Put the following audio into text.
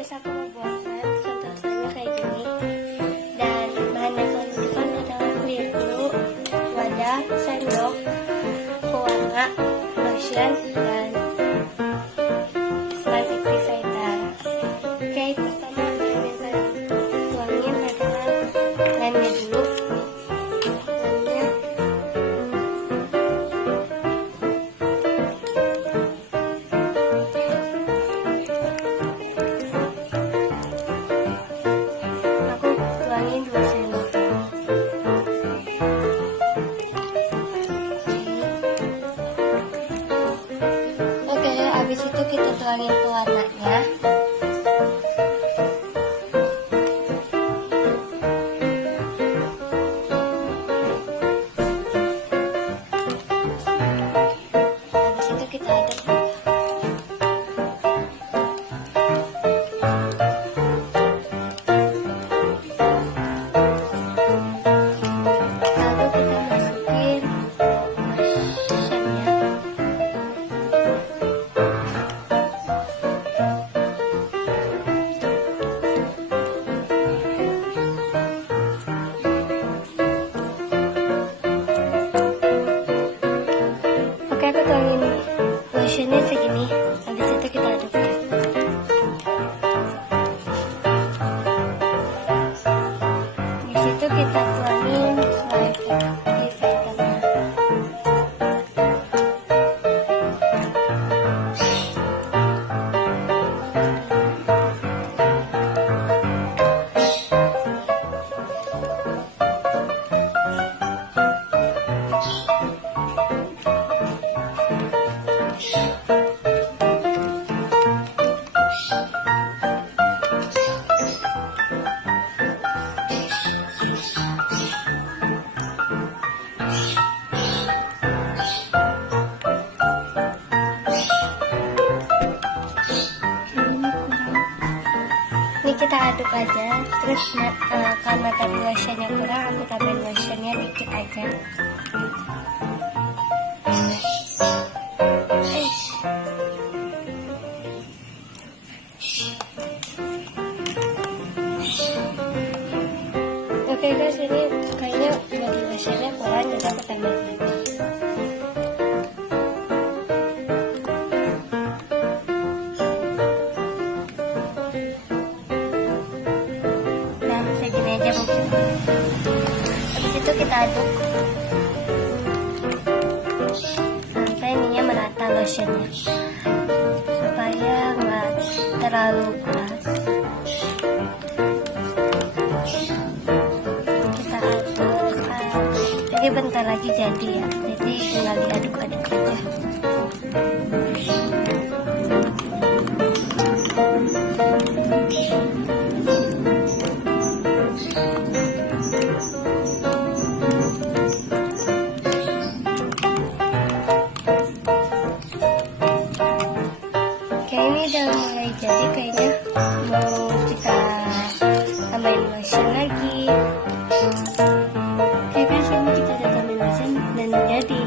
guys, aku mau buat sentosannya kayak gini. Dan bahan yang kalian butuhkan adalah clear glue, wadah, sendok, pewarna, lotion, dan slime activator. Oke, pertama yang tuangin adalah lemnya dulu. Lemnya tuangin 2 sendok. Oke, habis itu kita tuangin pewarnanya. Habis itu kita aduk. Oke, aku tuangin lotionnya segini. Habis itu kita aduk ya. Habis itu kita tuangin slime activatornya. Ini kita aduk aja, terus karena tadi lotionnya kurang, aku tambahin lotionnya dikit aja. Oke guys, ini kayaknya body lotionnya kurang, jadi aku tambahin lagi. Segini aja mungkin. Habis itu kita aduk sampai ininya merata lotionnya, supaya nggak terlalu keras. Kita aduk. Jadi bentar lagi jadi ya. Jadi tinggal diaduk-aduk aja. Ini udah mulai jadi, kayaknya mau kita tambahin lotion lagi. Oke guys, ini kita udah tambahin lotion dan jadi.